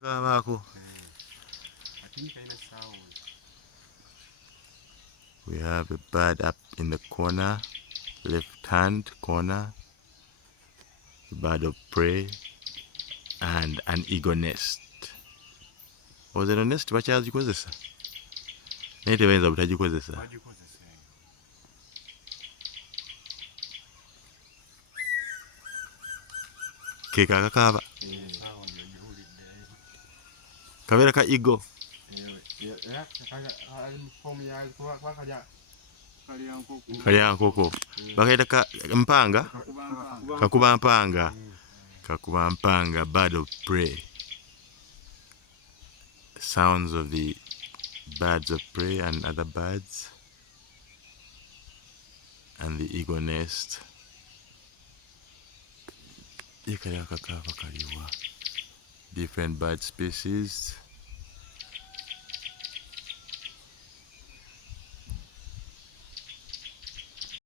We have a bird up in the corner, left hand corner, a bird of prey, and an eagle nest. Was it a nest? Bakyagikozesa? Naye tebayinza butagikozesa. Ke kakakaaba kabeera ka eagle. Kalya nkoko bakaita mpanga, kakubampanga. Kakubampanga, bird of prey. Sounds of the birds of prey and other birds, and the eagle nest. Different bird species.